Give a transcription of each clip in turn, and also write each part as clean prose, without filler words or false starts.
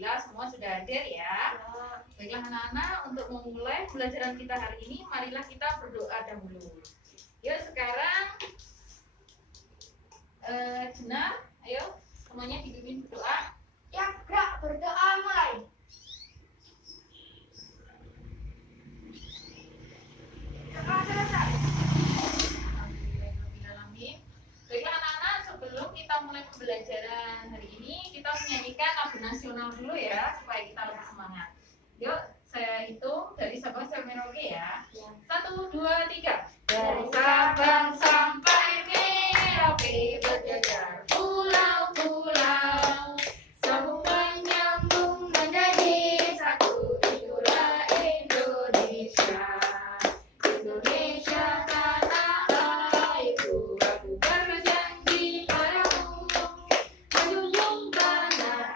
alhamdulillah semua sudah hadir ya. Baiklah anak-anak, untuk memulai pelajaran kita hari ini, marilah kita berdoa dahulu. Yuk sekarang Jenar, ayo semuanya dipimpin berdoa. Ya, Kak, berdoa mulai. Selesai. Alhamdulillahirrahmanirrahim. Baiklah anak-anak, sebelum kita mulai pembelajaran hari ini, kita menyanyikan lagu nasional dulu ya, supaya kita lebih semangat. Yuk, saya hitung dari Sabang sampai Merauke ya. 1, 2, 3. Dari Sabang sampai Merauke berjajar pulau-pulau, sambung menyambung menjadi satu. Itulah Indonesia. Indonesia tanah airku, aku berjanji padamu, menjunjung tanah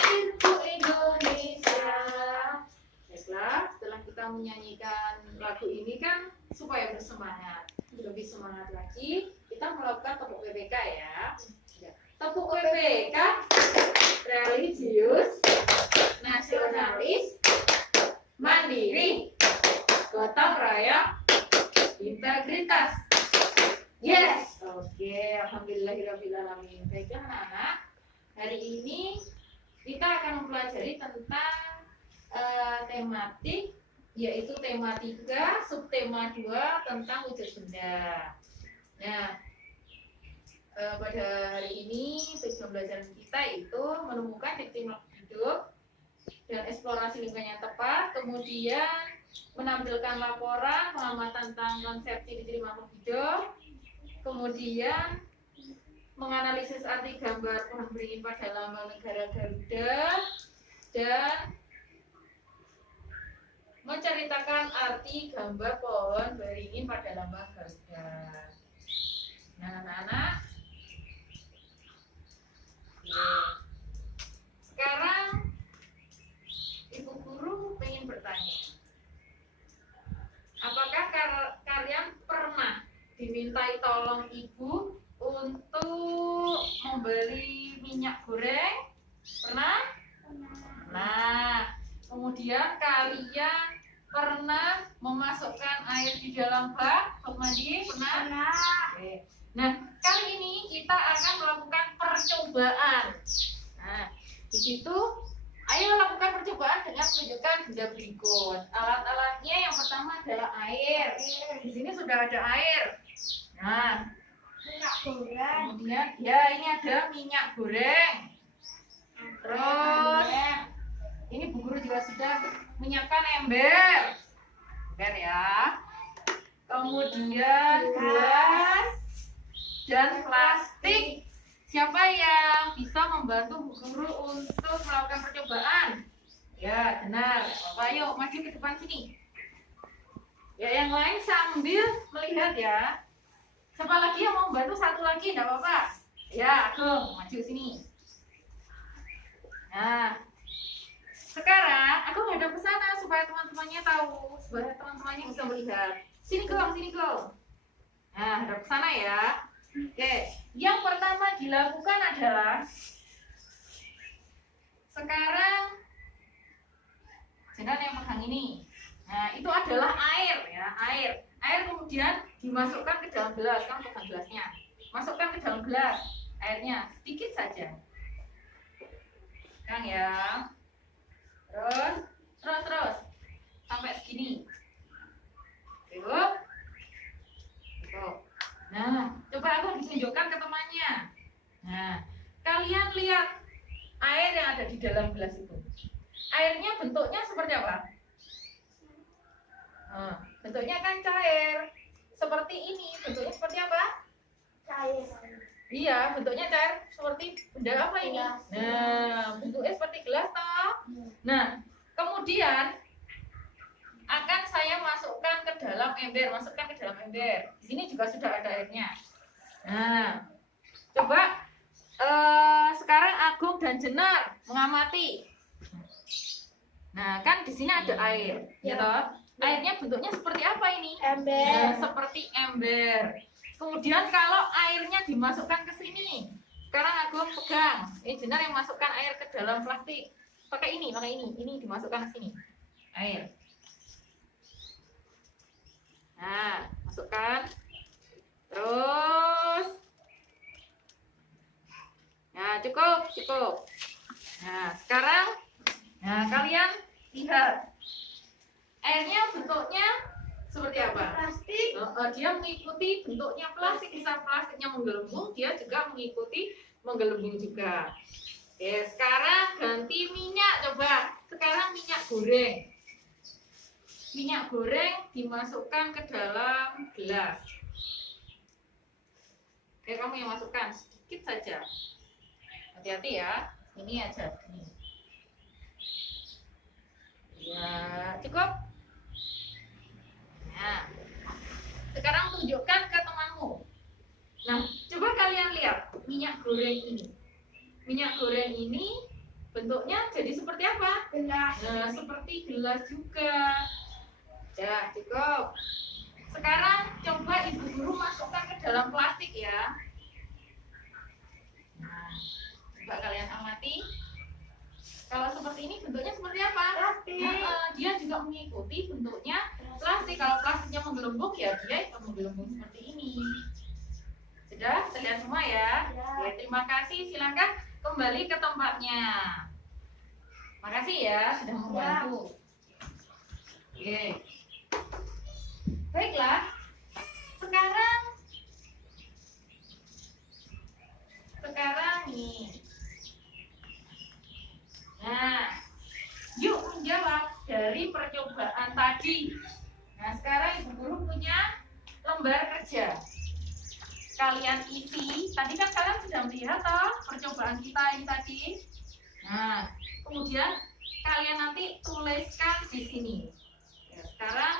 airku Indonesia. Baiklah, setelah kita menyanyikan lagu ini kan supaya bersemangat, lebih semangat lagi, kita melakukan tepuk PPK ya. Tepuk PPK, religius, nasionalis, mandiri, gotong royong, integritas. Yes. Oke, alhamdulillahirobbilalamin. Baiklah anak-anak, hari ini kita akan mempelajari tentang tematik, yaitu tema 3, subtema 2 tentang wujud benda. Nah, pada hari ini tujuan belajar kita itu menemukan diksi makhluk hidup dan eksplorasi lingkungan yang tepat, kemudian menampilkan laporan pengamatan tentang konsepsi diri makhluk hidup, kemudian menganalisis arti gambar pohon beringin pada lambang negara Garuda, dan menceritakan arti gambar pohon beringin pada lambang Garuda. Nah, anak-anak, sekarang Ibu Guru ingin bertanya, apakah kalian pernah dimintai tolong Ibu untuk membeli minyak goreng? Pernah? Nah, kemudian kalian pernah memasukkan air di dalam bak mandi? Pernah? Oke. Nah, kali ini kita akan melakukan percobaan. Nah, di situ ayo lakukan percobaan dengan menunjukkan benda berikut. Alat-alatnya yang pertama adalah air. Di sini sudah ada air. Nah, Minyak goreng. kemudian ya ini ada minyak goreng. Terus ini Bu Guru juga sudah menyiapkan ember. Ember ya. Kemudian gelas dan plastik. Siapa yang bisa membantu Bu Guru untuk melakukan percobaan? Ya, benar. Bapak, ayo maju ke depan sini. Ya, yang lain sambil melihat ya. Siapa lagi yang mau membantu? Satu lagi, enggak apa-apa. Ya, Agung, maju sini. Nah, sekarang aku hadap ke sana supaya teman-temannya tahu, supaya teman-temannya bisa melihat. Sini Gong, sini Gong. Nah, hadap ke sana ya. Oke, yang pertama dilakukan adalah sekarang Jenar yang pegang ini. Nah, itu adalah air ya, air. Air kemudian dimasukkan ke dalam gelas, kamu pegang gelasnya. Masukkan ke dalam gelas airnya sedikit saja. Kan ya. Terus sampai segini. Tuh. Nah, coba aku ditunjukkan ke temannya. Nah, kalian lihat air yang ada di dalam gelas itu. Airnya bentuknya seperti apa? Nah, bentuknya kan cair. Seperti ini, bentuknya seperti apa? Cair. Iya, bentuknya cair seperti benda apa ini? Gelas. Nah, bentuknya seperti gelas toh. Nah, kemudian akan saya masukkan ke dalam ember, Di sini juga sudah ada airnya. Nah, coba sekarang Agung dan Jenar mengamati. Nah, kan di sini ada air, ya toh? Airnya bentuknya seperti apa ini? Ember. Nah, seperti ember. Kemudian kalau airnya dimasukkan ke sini, Sekarang Agung pegang. Jenar yang masukkan air ke dalam plastik. Pakai ini. Ini dimasukkan ke sini. Air. Nah, masukkan. Terus. Nah, cukup. Nah, sekarang kalian lihat. Airnya bentuknya seperti apa? Plastik. Dia mengikuti bentuknya plastik. Bisa plastiknya menggelembung, dia juga mengikuti menggelembung juga. Oke, sekarang ganti minyak coba. Sekarang minyak goreng. Minyak goreng dimasukkan ke dalam gelas. Oke, kamu yang masukkan sedikit saja. Hati-hati ya. Ini aja. Ini. Ya, cukup. Nah, sekarang tunjukkan ke temanmu. Nah, coba kalian lihat minyak goreng ini. Minyak goreng ini bentuknya jadi seperti apa? Gelas. Nah, seperti gelas juga. Ya, cukup. Sekarang coba ibu guru masukkan ke dalam plastik ya. Nah, coba kalian amati. Kalau seperti ini bentuknya seperti apa? Plastik. Nah, dia juga mengikuti bentuknya plastik. Kalau plastiknya menggelembung ya dia akan menggelembung seperti ini. Sudah terlihat semua ya? Ya, terima kasih. Silakan kembali ke tempatnya. Makasih ya sudah membantu. Oke. Baiklah. Sekarang nih. Nah, yuk menjawab dari percobaan tadi. Nah, sekarang ibu guru punya lembar kerja. Kalian isi, tadi kan kalian sudah melihat toh percobaan kita ini tadi. Nah, kemudian kalian nanti tuliskan di sini. Ya, sekarang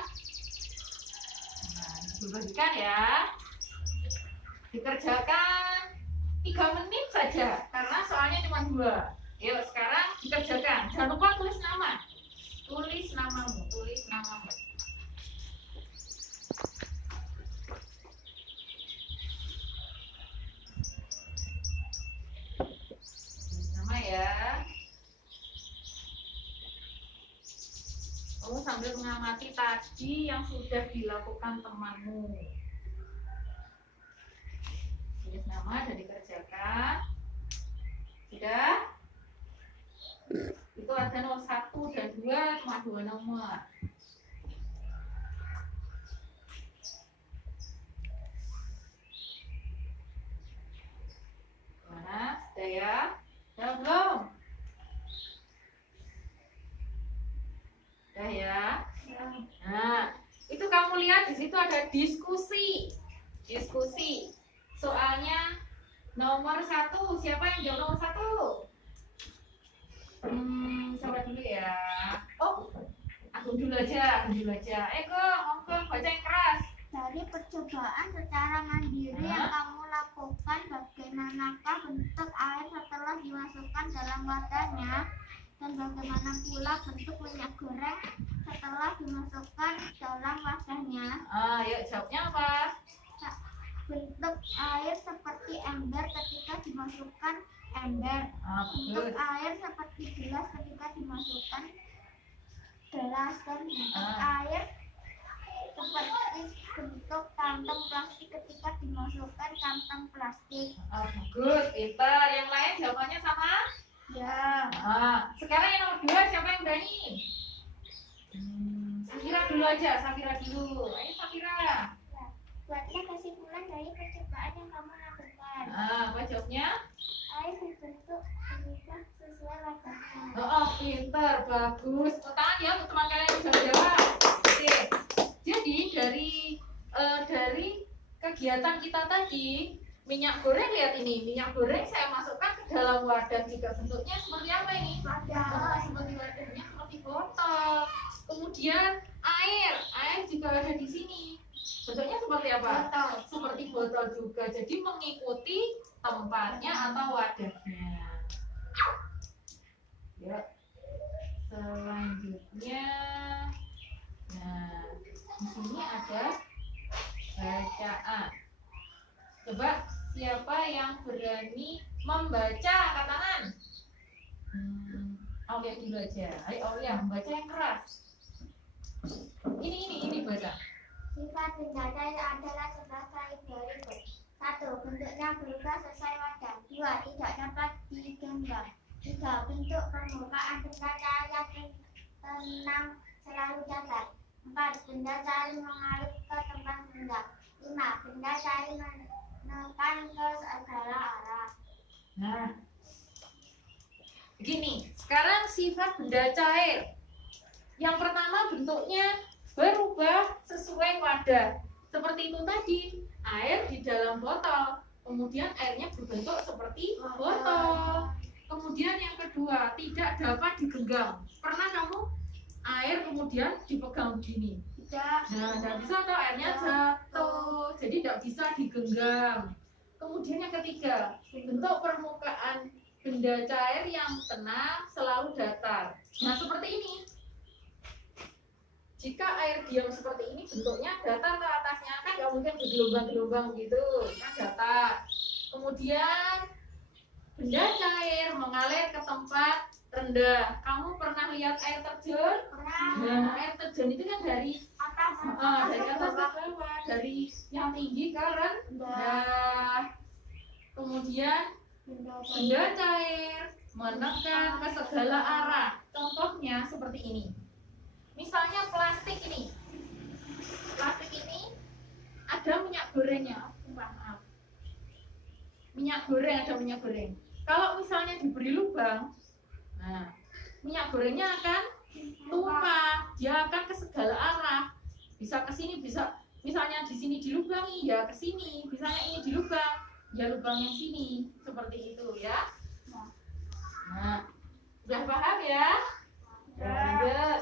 dibagikan ya. Dikerjakan 3 menit saja karena soalnya cuma 2. Yuk sekarang dikerjakan. Jangan lupa tulis nama. Tulis namamu. Nama ya. Kamu sambil mengamati tadi yang sudah dilakukan temanmu. Tulis nama dan dikerjakan. Sudah? Itu ada nomor 1 dan 2, cuma 2 nomor. Mana? Sudah ya? Sudah belum? Sudah ya? Nah, itu kamu lihat di situ ada diskusi. Soalnya nomor 1, siapa yang jawab nomor 1? Siapa dulu ya? Oh, aku dulu aja. Ngomong, baca yang keras. Dari percobaan secara mandiri yang kamu lakukan, bagaimanakah bentuk air setelah dimasukkan dalam wadahnya, dan bagaimana pula bentuk minyak goreng setelah dimasukkan dalam wadahnya? Yuk jawabnya apa? Bentuk air seperti ember ketika dimasukkan ember. Bentuk Bagus. air seperti gelas ketika dimasukkan gelas, dan bentuk air seperti bentuk kantong plastik ketika dimasukkan kantong plastik. Bagus, pintar. Yang lain jawabannya sama? Ya. Sekarang yang nomor 2, siapa yang berani? Safira dulu aja, Safira dulu. Ayo Safira. Buatlah kesimpulan dari percobaan yang kamu lakukan. Apa jawabnya? Air berbentuk berubah sesuai wadahnya. Pintar, bagus. Tangan ya untuk teman kalian yang sudah jawab. Oke. Jadi dari kegiatan kita tadi, minyak goreng, lihat ini. Minyak goreng saya masukkan ke dalam wadah juga. Bentuknya seperti apa ini? Wadah. Seperti wadahnya seperti botol. Kemudian air juga ada di sini. Bentuknya seperti apa? Botol. Seperti botol juga. Jadi mengikuti tempatnya atau wadahnya. Ya. Selanjutnya, nah di sini ada bacaan. Coba siapa yang berani membaca, angkat tangan. Aulia dulu aja. Ayo Aulia, membaca yang keras. Ini baca. Sifat benda cair adalah sebagai berikut. 1. Bentuknya berubah sesuai wadah. 2. Tidak dapat digenggam. 3. Bentuk permukaan benda cair yang tenang selalu datar. 4. Benda cair mengalir ke tempat benda. 5. Benda cair menekan ke segala arah. Nah, begini. Sekarang sifat benda cair. Yang pertama bentuknya berubah sesuai wadah. Seperti itu tadi, air di dalam botol. Kemudian airnya berbentuk seperti botol. Kemudian yang kedua, tidak dapat digenggam. Pernah kamu air kemudian dipegang begini? Tidak. Nah, tidak bisa atau airnya jatuh. Jadi tidak bisa digenggam. Kemudian yang ketiga, bentuk permukaan benda cair yang tenang selalu datar. Nah, seperti ini. Jika air diam seperti ini, bentuknya datar ke atasnya, kan nggak mungkin bergelombang-gelombang gitu, kan datar. Kemudian benda cair mengalir ke tempat rendah. Kamu pernah lihat air terjun? Pernah. Nah, air terjun itu kan dari Atas. dari atas ke bawah, dari yang tinggi ke rendah. Kemudian benda cair menekan ke segala arah. Contohnya seperti ini. Misalnya plastik ini. Plastik ini ada minyak gorengnya. Maaf. Minyak goreng, ada minyak goreng. Kalau misalnya diberi lubang, nah, minyak gorengnya akan tumpah. Dia akan ke segala arah. Bisa ke sini, bisa misalnya di sini dilubangi, ya ke sini. Misalnya ini dilubang, ya lubangnya sini. Seperti itu ya. Nah, sudah paham ya? Lanjut.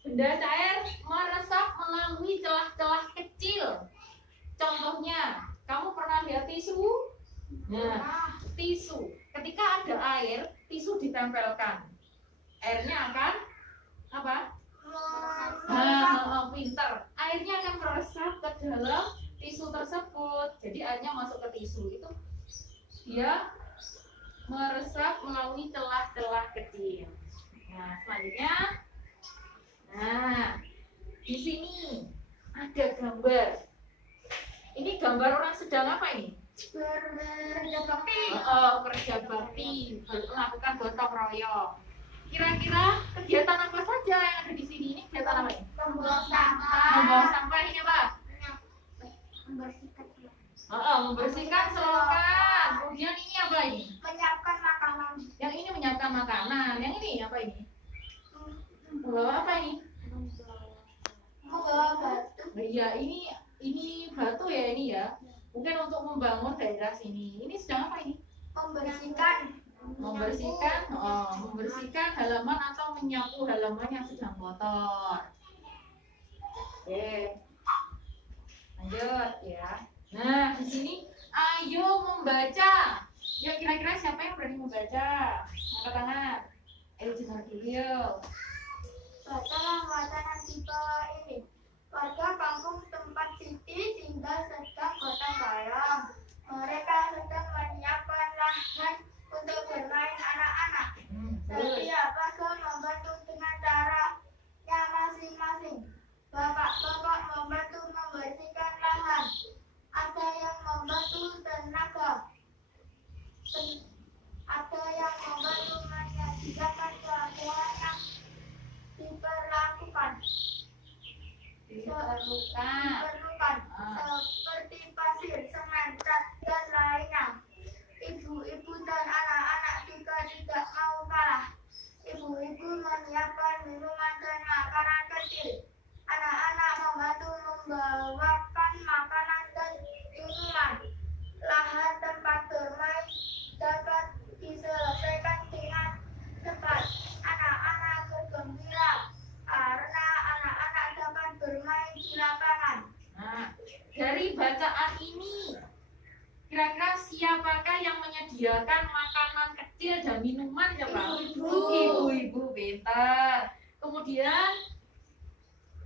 Benda cair meresap melalui celah-celah kecil. Contohnya, kamu pernah lihat tisu? Nah, tisu. Ketika ada air, tisu ditempelkan. Airnya akan apa? Pintar. Airnya akan meresap ke dalam tisu tersebut. Jadi airnya masuk ke tisu itu dia meresap melalui celah-celah kecil. Nah, selanjutnya. Nah, di sini ada gambar. Ini gambar orang sedang apa ini? Kerja bakti. Kerja bakti, melakukan gotong royong. Kira-kira kegiatan apa saja yang ada di sini? Ini kegiatan apa ini? Membuang sampah. Membuang sampah ini apa? Membersihkan. Membersihkan selokan. Kemudian ini apa ini? Menyiapkan makanan. Yang ini menyiapkan makanan. Yang ini apa ini? Membawa apa ini? Membawa batu. Iya, ini batu ya ini ya. Mungkin untuk membangun daerah sini. Ini sedang apa ini? Membersihkan halaman atau menyapu halaman yang sedang kotor. Oke. Lanjut ya. Nah, di sini ayo membaca. Ya, kira-kira siapa yang berani membaca? Angkat tangan. Ayo dengar dulu yuk. Bacalah wacana di bawah ini. Warga kampung tempat Siti tinggal sedang gotong royong. Mereka sedang menyiapkan lahan untuk bermain anak-anak. Setiap warga membantu dengan caranya masing-masing. Bapak-bapak membantu membersihkan lahan. Ada yang membantu tenaga. Ada yang membantu menyediakan kebutuhan yang diperlukan seperti pasir, semen, cat, dan lainnya. Ibu-ibu dan anak-anak juga tidak mau kalah. Ibu-ibu menyiapkan minuman dan makanan kecil. Anak-anak membantu membawakan makanan dan minuman. Lahan tempat bermain dapat diselesaikan dengan cepat. Anak-anak bergembira karena anak-anak dapat bermain di lapangan. Nah, dari bacaan ini, kira-kira siapakah yang menyediakan makanan kecil dan minuman coba? Ibu-ibu pintar. Kemudian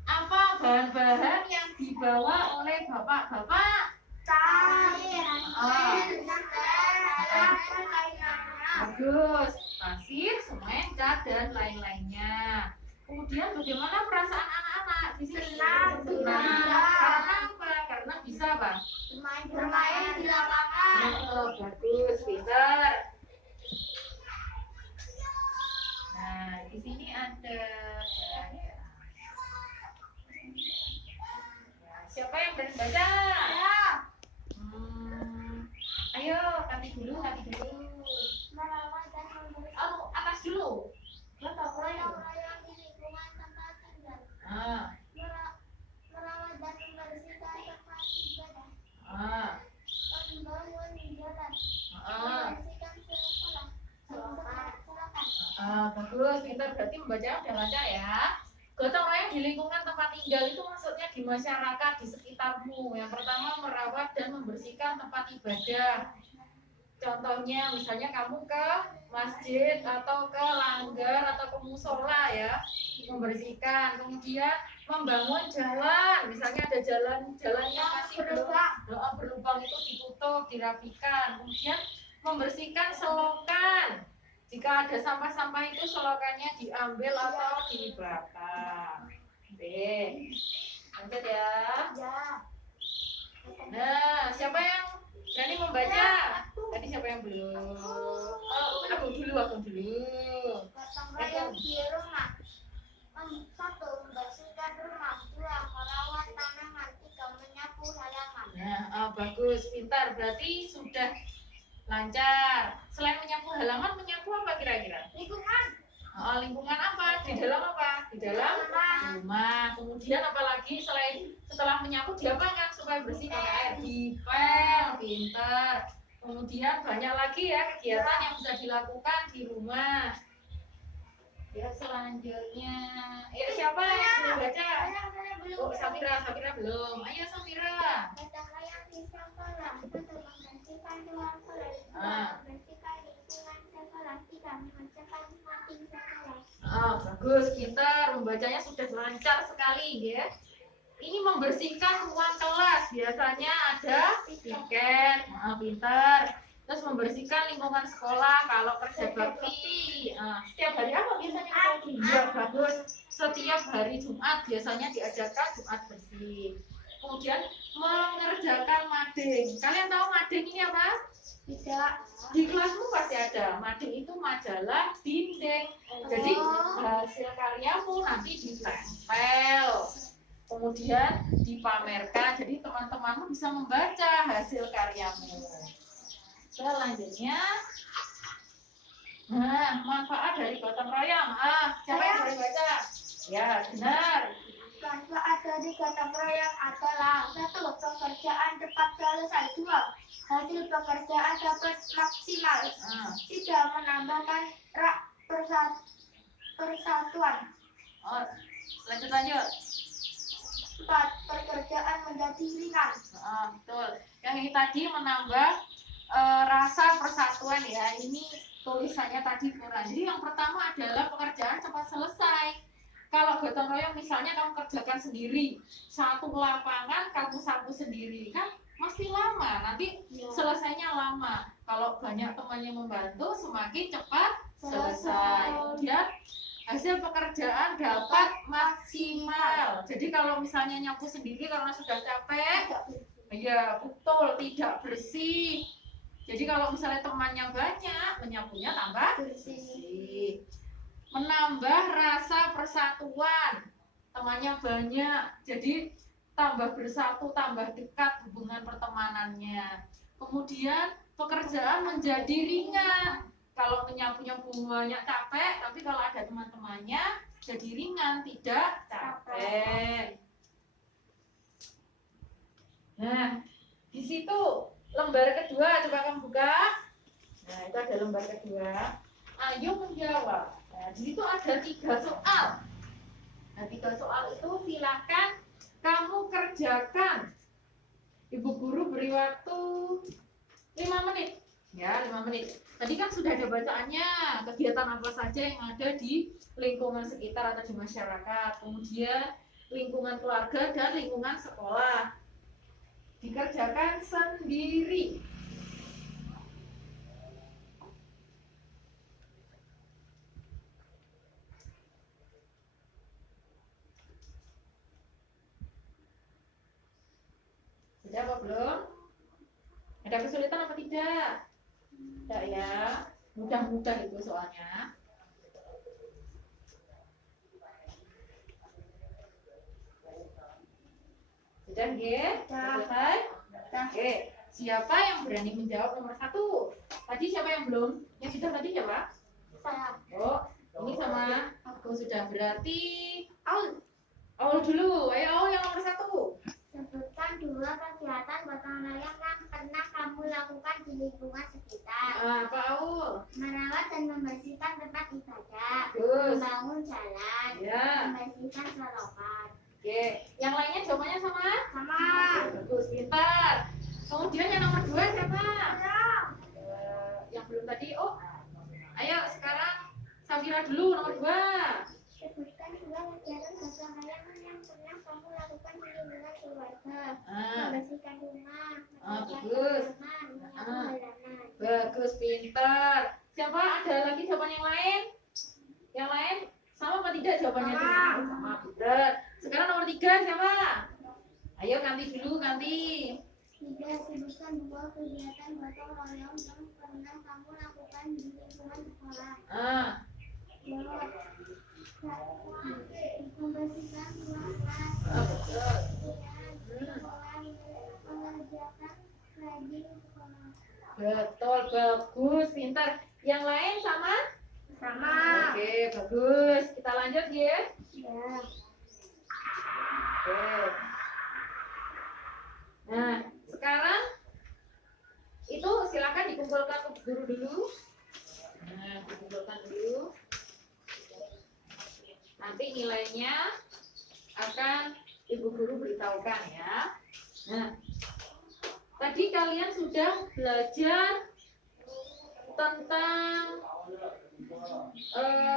apa bahan-bahan yang dibawa oleh bapak-bapak? Cair, Bagus. Pasir, semen, cat, dan lain-lainnya. Kemudian bagaimana perasaan anak-anak di sini? Senang. Karena apa? Karena bisa apa? Bermain di lapangan. Oh, bagus, pintar. Nah, di sini ada banyak. Nah, siapa yang berani baca? Ayo, kaki dulu, kaki dulu. Merawat dan membersihkan Oh, atas dulu. Bapak, royong-royong di lingkungan tempat tinggal. Ah, Merawat dan membersihkan tempat ibadah. ah, Membangun jalan. ah, Membersihkan sekolah. Silakan. bagus, pintar. Berarti membacanya udah lancar ya. Gotong royong di lingkungan tempat tinggal itu maksudnya di masyarakat di sekitarmu. Yang pertama merawat dan membersihkan tempat ibadah. Contohnya misalnya kamu ke masjid atau ke langgar atau ke musola ya, membersihkan. Kemudian membangun jalan, misalnya ada jalannya masih berlubang itu ditutup, dirapikan. Kemudian membersihkan selokan. Jika ada sampah-sampah itu selokannya diambil atau dibakar. Oke, lanjut ya. Nah, siapa yang berani membaca? Tadi siapa yang belum? Oh, aku dulu. Gotong royong di rumah. Satu, membersihkan rumah. Dua, merawat tanaman. Tiga, menyapu halaman. Nah, bagus, pintar. Berarti sudah lancar. Selain menyapu halaman, menyapu apa kira-kira? Lingkungan. Lingkungan apa? Di dalam apa? Di dalam rumah. Kemudian apalagi setelah menyapu diapakan supaya bersih pakai air? Dipel, pintar. Kemudian banyak lagi ya kegiatan yang bisa dilakukan di rumah. Ya selanjutnya, siapa yang belum baca? Oh, Samira belum. Ayo Samira. Gotong royong di sekolah. Satu, membersihkan ruang kelas. Dua, Ah. membersihkan lingkungan sekolah. Tiga, memecahkan puting sekolah. Bagus, kita membacanya sudah lancar sekali ya. Ini membersihkan ruang kelas, biasanya ada tiket, pintar. Terus membersihkan lingkungan sekolah kalau kerja bakti. Setiap hari apa biasanya kerja bakti? Ya, bagus. Setiap hari Jumat biasanya diadakan Jumat bersih. Kemudian mengerjakan mading. Kalian tahu mading ini apa? Tidak. Di kelasmu pasti ada. Mading itu majalah dinding. Jadi hasil karyamu nanti ditempel, kemudian dipamerkan. Jadi teman-temanmu bisa membaca hasil karyamu. Selanjutnya, manfaat dari gotong royong. Siapa yang boleh baca? Ya, benar. Manfaat dari gotong royong adalah satu, pekerjaan cepat selesai. Dua, hasil pekerjaan dapat maksimal. Tiga, menambahkan persatuan. Lanjut. Empat, pekerjaan menjadi ringan. Betul. Yang ini tadi menambah rasa persatuan ya. Ini tulisannya tadi kurang. Jadi yang pertama adalah pekerjaan cepat selesai. Kalau gotong royong misalnya kamu kerjakan sendiri, satu lapangan kamu sapu sendiri kan masih lama, nanti selesainya lama. Kalau banyak teman yang membantu semakin cepat selesai. Kemudian hasil pekerjaan dapat maksimal. Jadi kalau misalnya nyapu sendiri karena sudah capek, ya betul, tidak bersih. Jadi kalau misalnya temannya banyak, menyapunya tambah bersih. Menambah rasa persatuan, temannya banyak, jadi tambah bersatu, tambah dekat hubungan pertemanannya. Kemudian pekerjaan menjadi ringan. Kalau menyapunya banyak capek, tapi kalau ada teman-temannya jadi ringan, tidak capek. Nah, di situ lembar kedua, coba kamu buka. Nah, itu ada lembar kedua. Ayo menjawab. Nah, di situ ada 3 soal. Nah, 3 soal itu silakan kamu kerjakan. Ibu guru beri waktu 5 menit. Ya, 5 menit. Tadi kan sudah ada bacaannya, kegiatan apa saja yang ada di lingkungan sekitar atau di masyarakat. Kemudian lingkungan keluarga dan lingkungan sekolah. Dikerjakan sendiri. Sudah apa belum? Ada kesulitan apa tidak? Tidak ya. Mudah-mudah itu soalnya. Sudah, nggih? Selesai? Oke. Siapa yang berani menjawab nomor 1? Tadi siapa yang belum? Yang sudah tadi siapa? Saya. Oh, ini sama aku sudah, berarti Aul. Aul dulu. Ayo Aul yang nomor 1. Sebutkan 2 kegiatan gotong royong yang pernah kamu lakukan di lingkungan sekitar. Apa Aul? Merawat dan membersihkan tempat ibadah. Bagus. Membangun jalan. Ya. Membersihkan selokan. Oke. Yang lainnya jawabannya sama? Sama. Bagus, pintar. Kemudian yang nomor 2 siapa? Ya. Yang belum tadi. Oh, ayo sekarang Safira dulu nomor 2. Sebutkan 2 kegiatan gotong royong yang pernah kamu lakukan di lingkungan keluarga. Ah, Membersihkan rumah. bagus. Menyapu Ah. halaman. Bagus, pintar. Siapa? Ada lagi jawaban yang lain? Yang lain sama apa tidak jawabannya? Sama. Sama, pintar. Sekarang nomor 3 siapa? Ayo ganti dulu, ganti. 3. Sebutkan 2 kegiatan gotong royong yang pernah kamu lakukan di lingkungan sekolah. Ah, Membersihkan ruang kelas. betul. Mengerjakan rajin sekolah. Betul, bagus, pintar. Yang lain sama? Sama. Oke, bagus. Kita lanjut ya. Ya. Oke. Nah, sekarang itu silakan dikumpulkan ke guru dulu. Nah, dikumpulkan dulu. Nanti nilainya akan ibu guru beritahukan ya. Nah, tadi kalian sudah belajar tentang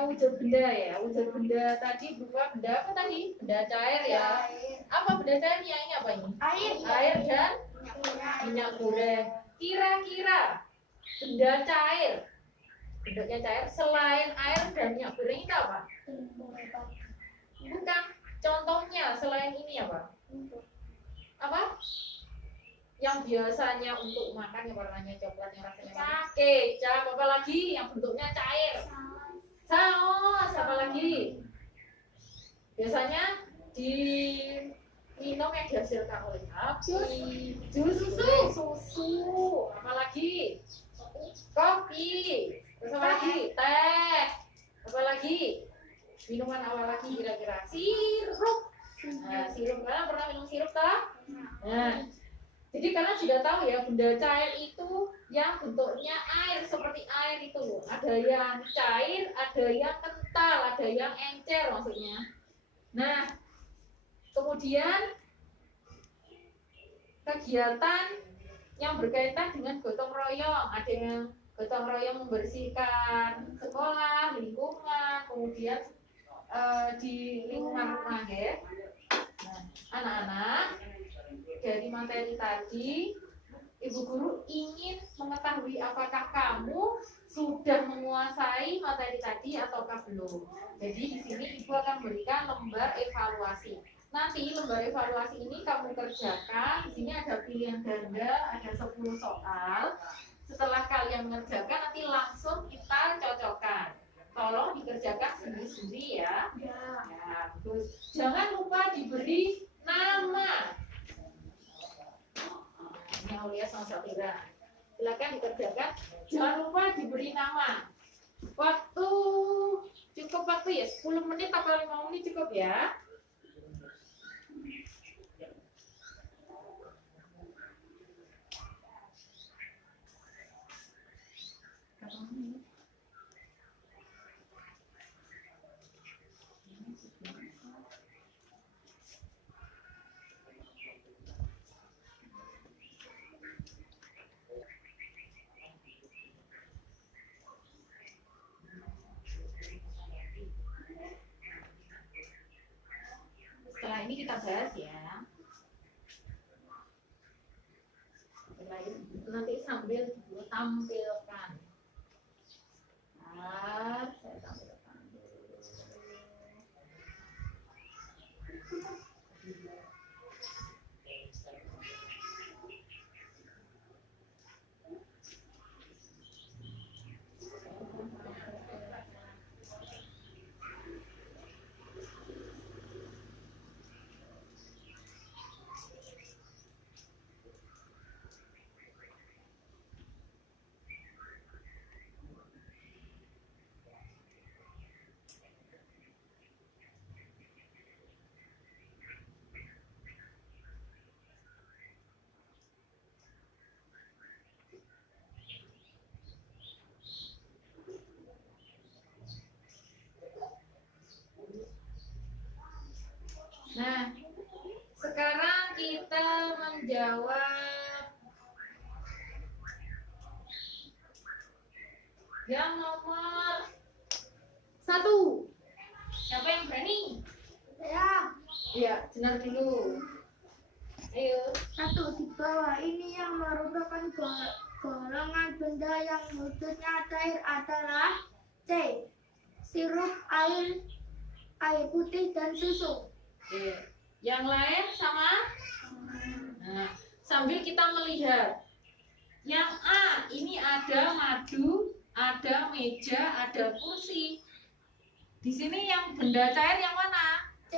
wujud benda ya. Wujud benda tadi berupa benda apa tadi? Benda cair ya. Apa benda cairnya ini apa ini? Air dan minyak goreng. Kira-kira benda cair, bentuknya cair selain air dan minyak goreng itu apa? Bukan. Contohnya selain ini apa? Apa? Yang biasanya untuk makan yang warnanya coklat yang rasanya manis. Kecap. Apa lagi yang bentuknya cair? Saus. Apa lagi? Biasanya diminum yang dihasilkan oleh api. Jus susu. Apa lagi? Kopi. Terus apa lagi? Teh. Apa lagi? Minuman apa lagi kira-kira? Sirup. Nah, sirup. Kalian pernah minum sirup tak? Nah, jadi kalian sudah tahu ya, benda cair itu yang bentuknya air, seperti air itu loh. Ada yang cair, ada yang kental, ada yang encer maksudnya. Nah, kemudian kegiatan yang berkaitan dengan gotong royong, ada yang gotong royong membersihkan sekolah, lingkungan, kemudian di lingkungan rumah ya. Nah, anak-anak, dari materi tadi, Ibu Guru ingin mengetahui apakah kamu sudah menguasai materi tadi ataukah belum. Jadi di sini Ibu akan berikan lembar evaluasi. Nanti lembar evaluasi ini kamu kerjakan. Di sini ada pilihan ganda, ada 10 soal. Setelah kalian mengerjakan, nanti langsung kita cocokkan. Tolong dikerjakan sendiri-sendiri ya. Ya, bagus. Jangan lupa diberi nama. Ini Aulia sama Safira. Silakan dikerjakan. Jangan lupa diberi nama. Waktu cukup waktu ya 10 menit atau 5 menit cukup ya. Setelah ini kita bahas ya. Setelah itu nanti sambil tampilkan. Nah, saya tampilkan dulu. menjawab yang nomor 1. Siapa yang berani? Ya. Iya, Jenar dulu. Ayo. 1. Di bawah ini yang merupakan golongan benda yang wujudnya cair adalah C. Sirup, air putih, dan susu. Oke. Yang lain sama? Nah, sambil kita melihat. Yang A, ini ada madu, ada meja, ada kursi. Di sini yang benda cair yang mana? C.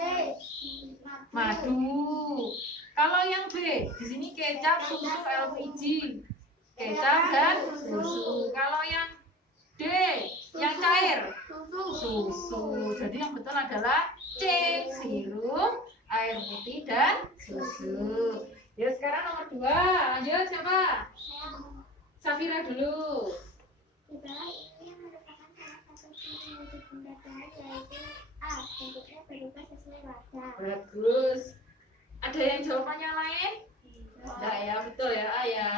Madu. Kalau yang B, di sini kecap, susu, LPG. Kecap dan susu. Kalau yang D, yang cair, susu. Jadi yang betul adalah C, sirup, air putih dan susu. Ya, sekarang nomor 2. Lanjut siapa? Safira dulu. Di bawah ini yang merupakan salah satu ciri wujud benda cair yaitu A. Bentuknya berubah sesuai wadah. Bagus. Ada yang jawabannya lain? Enggak ya, betul ya, A ya.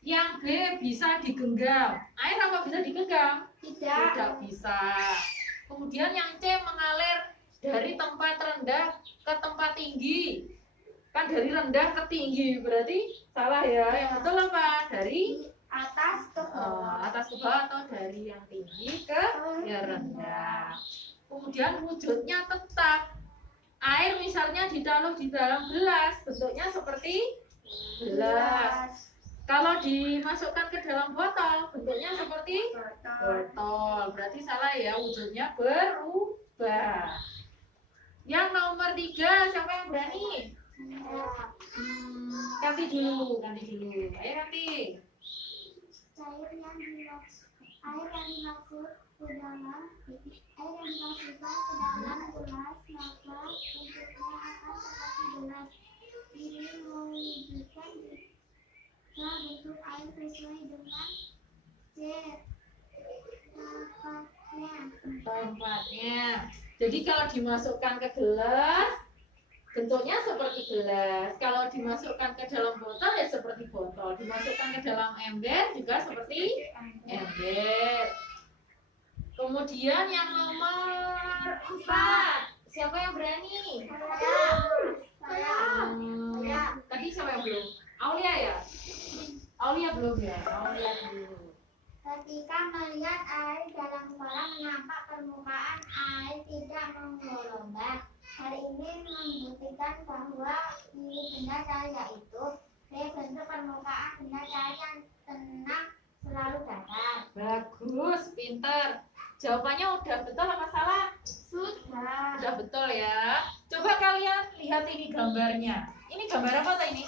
Yang B bisa digenggam. Air apa bisa digenggam? Tidak bisa. Kemudian yang C mengalir dari tempat rendah ke tempat tinggi. Kan dari rendah ke tinggi, berarti salah ya. Yang betul apa? Dari Atas ke bawah. atas ke bawah atau dari yang tinggi ke yang rendah. Kemudian wujudnya tetap. Air misalnya ditaruh di dalam gelas, bentuknya seperti gelas. Kalau dimasukkan ke dalam botol, bentuknya seperti botol. Berarti salah ya, wujudnya berubah. Yang nomor 3, siapa yang berani? Ganti dulu. Ayo ganti. Air yang dimasukkan ke dalam gelas maka bentuknya akan seperti gelas. Ini menunjukkan jika bentuk air sesuai dengan C Tempatnya. Jadi kalau dimasukkan ke gelas, bentuknya seperti gelas. Kalau dimasukkan ke dalam botol ya seperti botol. Dimasukkan ke dalam ember juga seperti ember. Kemudian yang nomor 4, siapa yang berani? Tadi siapa yang belum? Aulia ya? Aulia belum ya? Aulia dulu. Ketika melihat air dalam kolam nampak permukaan air tidak menggelombang. Hal ini membuktikan bahwa ciri benda cair yaitu B. Bentuk permukaan benda cair yang tenang selalu datar. Bagus, pinter. Jawabannya udah betul apa salah? Sudah. Udah betul ya. Coba kalian lihat ini gambarnya. Ini gambar apa ini?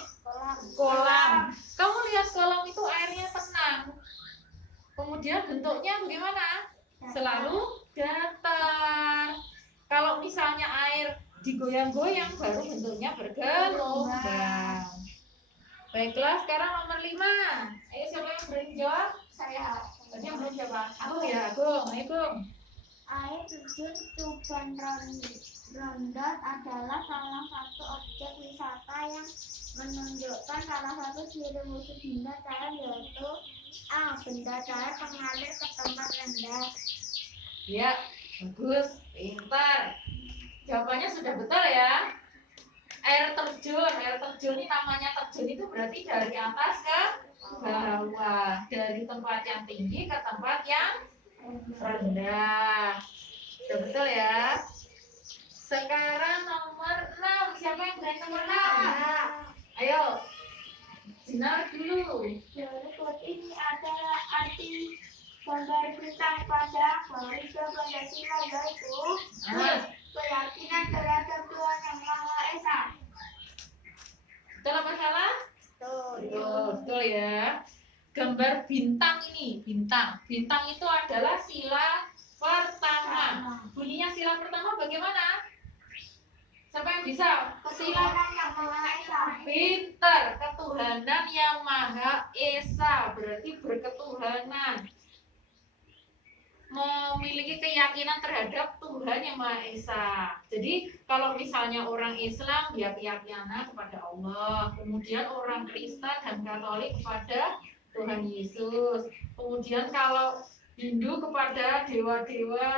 Kolam. Kamu lihat kolam itu airnya tenang. Kemudian bentuknya bagaimana? Selalu datar. Kalau misalnya air digoyang-goyang baru bentuknya bergelombang. Baiklah, sekarang nomor 5. Ayo siapa yang berani jawab? Saya. Tadi yang belum siapa? Aku ya, Agung. Ayo Agung. Air terjun Tuban Rondot adalah salah satu objek wisata yang menunjukkan salah satu ciri wujud benda cair yaitu A. Benda cair mengalir ke tempat rendah. Ya, bagus, pintar. Jawabannya sudah betul ya. Air terjun ini namanya terjun itu berarti dari atas ke bawah, dari tempat yang tinggi ke tempat yang rendah. Sudah betul ya. Sekarang nomor 6, siapa yang berani nomor 6? Ayo, Zinar dulu. Berikut ini adalah arti gambar bintang pada Garuda Pancasila yaitu keyakinan terhadap Tuhan Yang Maha Esa. Betul apa salah? Betul ya. Gambar bintang ini, bintang itu adalah sila pertama. Bunyinya sila pertama bagaimana? Siapa yang bisa? Ketuhanan Yang Maha Esa. Pinter, ketuhanan yang Maha Esa berarti berketuhanan, memiliki keyakinan terhadap Tuhan Tuhan Yang Maha Esa. Jadi kalau misalnya orang Islam ya keyakinan kepada Allah, kemudian orang Kristen dan Katolik kepada Tuhan Yesus. Kemudian kalau Hindu kepada dewa-dewa,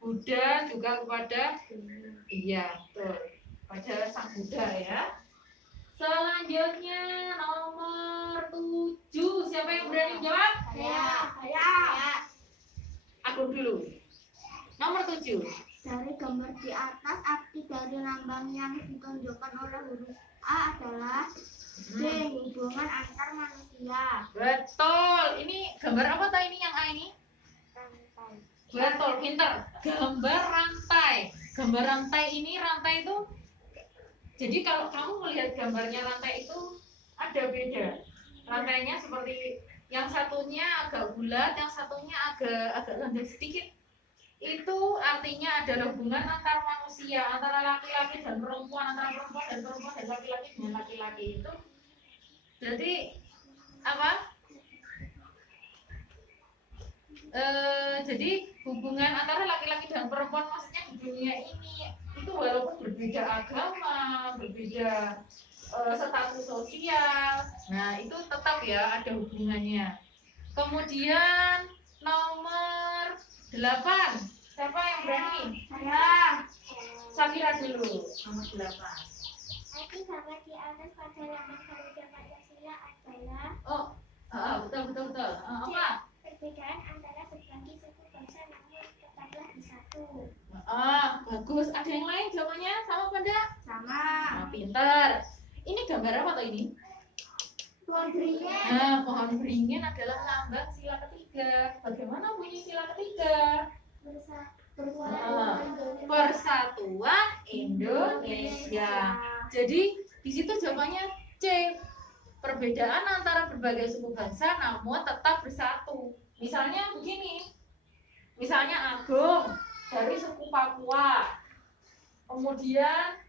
Buddha juga kepada betul, pada Sang Buddha ya. Selanjutnya nomor 7. Siapa yang berani jawab? Saya. Aku dulu. Nomor 7. Dari gambar di atas, arti dari lambang yang ditunjukkan oleh huruf A adalah D, hubungan antar manusia. Betul. Ini gambar apa tadi ini yang A ini? Rantai. Betul, pinter. Gambar rantai. Gambar rantai ini, rantai itu. Jadi kalau kamu melihat gambarnya rantai itu ada beda. Rantainya seperti yang satunya agak bulat, yang satunya agak lendir sedikit. Itu artinya adalah hubungan antar manusia, antara laki-laki dan perempuan, antara perempuan dan perempuan, dan laki-laki dengan laki-laki itu. Jadi apa? Jadi hubungan antara laki-laki dan perempuan maksudnya di dunia ini itu walaupun berbeda agama, berbeda status sosial, nah itu tetap ya ada hubungannya. Kemudian nomor 8, siapa yang berani? Saya. Safira dulu, nomor 8. Arti gambar di atas pada lambang Garuda Pancasila adalah Betul. Apa? perbedaan antara berbagai suku bangsa namun tetaplah bersatu. Bagus. Ada yang lain jawabannya sama apa enggak? Sama. Nah, pinter. Ini gambar apa tuh ini? Pohon beringin. Nah, pohon beringin adalah lambang sila ketiga. Bagaimana bunyi sila ketiga? Persatuan Indonesia. Jadi di situ jawabannya C. Perbedaan antara berbagai suku bangsa namun tetap bersatu. Misalnya begini. Misalnya Agung dari suku Papua. Kemudian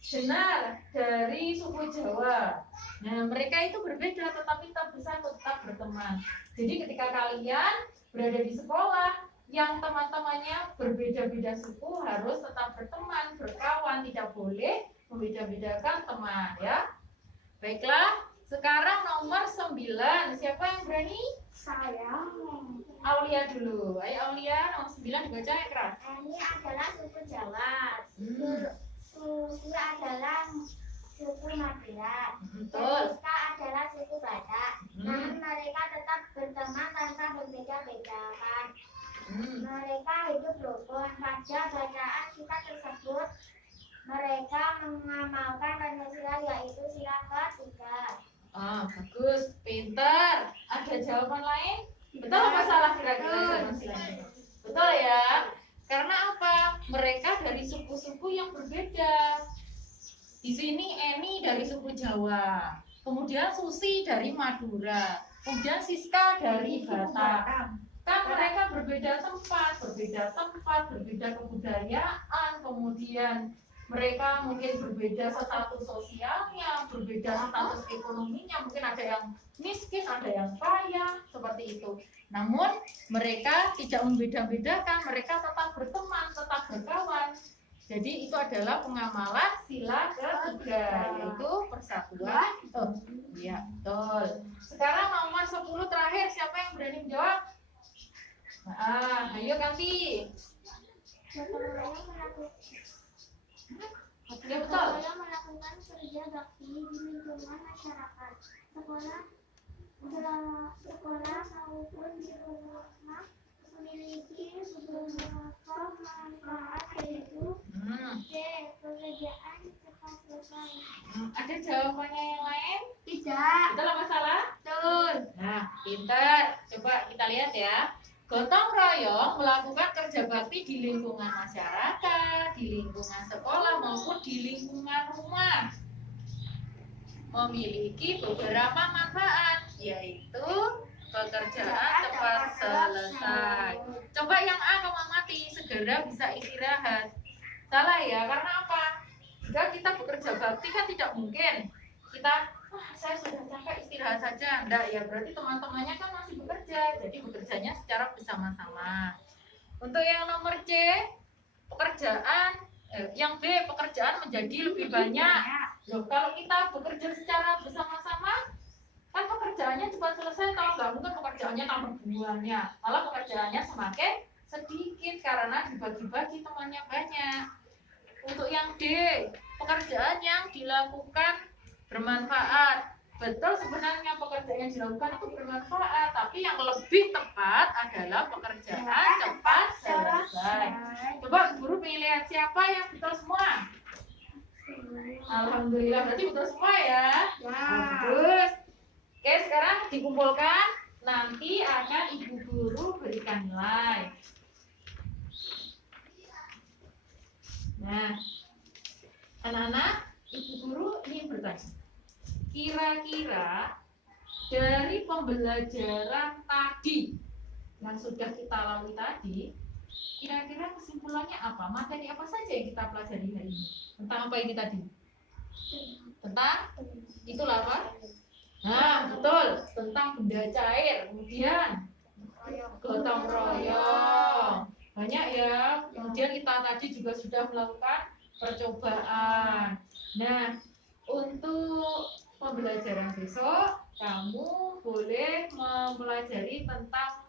Jenar dari suku Jawa. Nah, mereka itu berbeda tetapi tetap bersatu, tetap berteman. Jadi ketika kalian berada di sekolah yang teman-temannya berbeda-beda suku harus tetap berteman, berkawan, tidak boleh membeda-bedakan teman ya. Baiklah, sekarang nomor 9. Siapa yang berani? Saya. Aulia dulu. Ayo Aulia, nomor 9 dibaca ya keras. Ini adalah suku Jawa. Suku adalah suku Madura. Betul. Rizka adalah suku Batak. Namun mereka tetap berteman tanpa berbeda-beda kan. Mereka hidup rukun. Pada bacaan kita tersebut mereka mengamalkan Pancasila yaitu sila ketiga. Bagus, pintar. Ada jawaban lain? Betul apa salah kira-kira jawaban silanya? Betul ya. Karena apa? Mereka dari suku-suku yang berbeda. Di sini Eni dari suku Jawa, kemudian Susi dari Madura, kemudian Siska dari Batak. Kan mereka berbeda tempat, berbeda kebudayaan, kemudian mereka mungkin berbeda status sosialnya, berbeda status ekonominya, mungkin ada yang miskin, ada yang kaya, seperti itu. Namun mereka tidak membeda-bedakan, mereka tetap berteman, tetap berkawan. Jadi itu adalah pengamalan sila ketiga, yaitu persatuan. Iya, betul. Sekarang nomor 10 terakhir, siapa yang berani menjawab? Ayo ganti. Ya betul. Sekolah melakukan kerja bakti di lingkungan masyarakat. Sekolah maupun di rumah memiliki beberapa manfaat yaitu C. Pekerjaan cepat selesai. Ada jawabannya yang lain? Tidak. Betul apa salah? Betul. Nah, pintar. Coba kita lihat ya. Gotong royong melakukan kerja bakti di lingkungan masyarakat, di lingkungan sekolah maupun di lingkungan rumah. Memiliki beberapa manfaat, yaitu pekerjaan cepat selesai. Coba yang A kamu amati, segera bisa istirahat. Salah ya, karena apa? Jika kita bekerja bakti kan tidak mungkin kita saya sudah capek istirahat saja. Enggak ya, berarti teman-temannya kan masih bekerja. Jadi bekerjanya secara bersama-sama. Untuk yang nomor C, yang B, pekerjaan menjadi lebih banyak. Loh, kalau kita bekerja secara bersama-sama, kan pekerjaannya cepat selesai. Kalau nggak, mungkin pekerjaannya tambah buahnya, malah pekerjaannya semakin sedikit karena dibagi-bagi temannya banyak. Untuk yang D, pekerjaan yang dilakukan bermanfaat. Betul, sebenarnya pekerjaan yang dilakukan itu bermanfaat, tapi yang lebih tepat adalah pekerjaan cepat selesai. Coba guru pilih lihat siapa yang betul semua. Alhamdulillah, berarti betul semua ya. Bagus. Oke, sekarang dikumpulkan. Nanti akan ibu guru berikan nilai. Nah, anak-anak, ibu guru ingin bertanya. Kira-kira dari pembelajaran tadi yang sudah kita lalui tadi, kira-kira kesimpulannya apa? Materi apa saja yang kita pelajari hari ini? Tentang apa ini tadi? Tentang itulah apa? Nah, betul, tentang benda cair. Kemudian gotong royong. Banyak ya. Kemudian kita tadi juga sudah melakukan percobaan. Nah, untuk pembelajaran besok, kamu boleh mempelajari tentang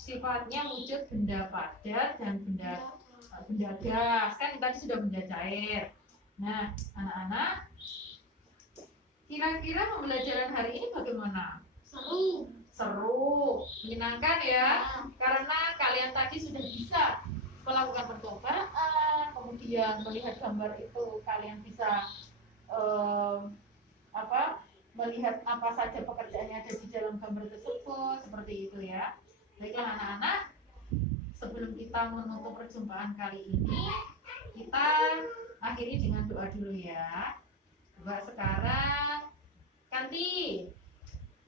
sifatnya wujud benda padat dan benda gas. Kan tadi sudah benda cair. Nah, anak-anak, kira-kira pembelajaran hari ini bagaimana? Seru, menyenangkan ya. Karena kalian tadi sudah bisa melakukan percobaan, kemudian melihat gambar itu kalian bisa melihat apa saja pekerjaan yang ada di dalam gambar tersebut, seperti itu ya. Baiklah anak-anak, sebelum kita menutup perjumpaan kali ini, kita akhiri dengan doa dulu ya. Coba sekarang Kanti,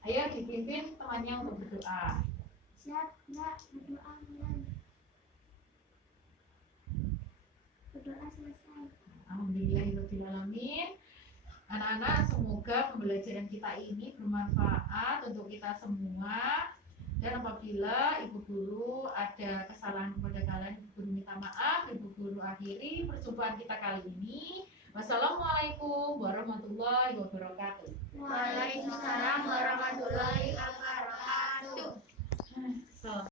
ayo dipimpin temannya untuk berdoa. Siap, Mbak, berdoa mulai. Berdoa selesai. Alhamdulillahirrahmanirrahim. Anak-anak, semoga pembelajaran kita ini bermanfaat untuk kita semua. Dan apabila ibu guru ada kesalahan kepada kalian, ibu guru minta maaf. Ibu guru akhiri perjumpaan kita kali ini. Wassalamualaikum warahmatullahi wabarakatuh. Waalaikumsalam warahmatullahi wabarakatuh.